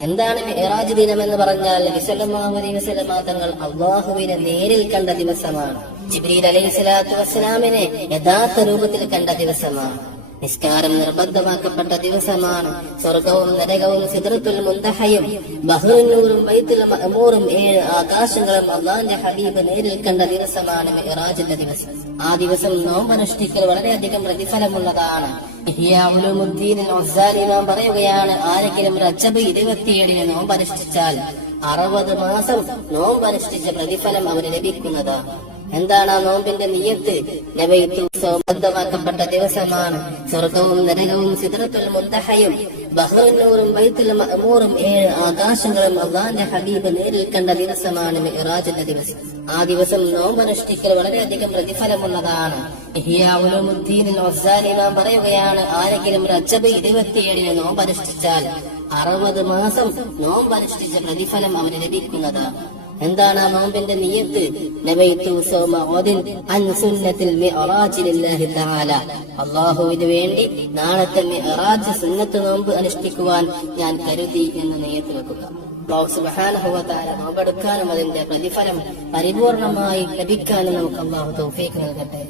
എന്താണ് മിഅ്റാജ് ദിനം എന്ന് പറഞ്ഞാൽ നബി സല്ലല്ലാഹു അലൈഹി വസല്ലം തങ്ങൾ അല്ലാഹുവിനെ നേരിൽ കണ്ട ദിവസമാണ്. ജിബ്രീൽ അലൈഹിസ്സലാത്തു വസ്സലാമിനെ യഥാർത്ഥ രൂപത്തിൽ കണ്ട ദിവസമാണ്. നിസ്കാരം നിർബന്ധമാക്കപ്പെട്ട ദിവസമാണ്. സ്വർഗവും നരകവും സിദ്റത്തുൽ മുൻതഹയും ബഹ്റുന്നൂറും ബൈത്തുൽ മഅമൂറും 7 ആകാശങ്ങളും അല്ലാഹുവിന്റെ ഹബീബ് നേരിൽ കണ്ട ദിവസമാണ് മിഅ്റാജിന്റെ ദിവസം. ആ ദിവസം നോമ്പനുഷ്ഠിക്കൽ വളരെയധികം പ്രതിഫലമുള്ളതാണ്. ഇഹ്യാ ഉലൂമുദ്ദീൻ അൽ-ഗസാലി നാം പറയുകയാണ്, ആരെങ്കിലും റജബ് 27 നോമ്പനുഷ്ഠിച്ചാൽ 60 മാസം നോമ്പനുഷ്ഠിച്ച പ്രതിഫലം അവന് ലഭിക്കുന്നതാണ്. എന്താണ് ആ നോമ്പിന്റെ നിയ്യത്ത്? ബന്ധമാക്കപ്പെട്ട ദിവസമാണ്. സ്വർഗവും നരകവും സിദ്റത്തുൽ മുൻതഹയും ബഹ്റുന്നൂറും ബൈത്തുൽ മഅമൂറും 7 ആകാശങ്ങളും അല്ലാഹുവിന്റെ ഹബീബ് നേരിൽ കണ്ട ദിവസമാണ് മിഅ്റാജിന്റെ ദിവസം. ആ ദിവസം നോമ്പനുഷ്ഠിക്കൽ വളരെയധികം പ്രതിഫലമുള്ളതാണ്. ഇഹ്യാ ഉലൂമുദ്ദീൻ അൽ-ഗസാലി നാം പറയുകയാണ്, ആരെങ്കിലും റജബ് 27 നോമ്പനുഷ്ഠിച്ചാൽ 60 മാസം നോമ്പനുഷ്ഠിച്ച പ്രതിഫലം അവന് ലഭിക്കുന്നതാണ്. എന്താണ് ആ നോമ്പിന്റെ നിയ്യത്ത്? നബൈതു സൗമ ഗദിൻ അൻ സുന്നത്തിൽ മിഅ്റാജി ലില്ലാഹി തആല. അല്ലാഹുവിന് വേണ്ടി നാളത്തെ മിഅ്റാജ് സുന്നത്ത് നോമ്പ് അനുഷ്ഠിക്കുവാൻ ഞാൻ കരുതി എന്ന് നിയ്യത്ത് വെക്കുക. അല്ലാഹു സുബ്ഹാനഹു വ തആല നോമ്പെടുക്കാനും അതിന്റെ പ്രതിഫലം പരിപൂർണമായി ലഭിക്കാനും നമുക്ക് അല്ലാഹു തൗഫീഖ് നൽകട്ടെ.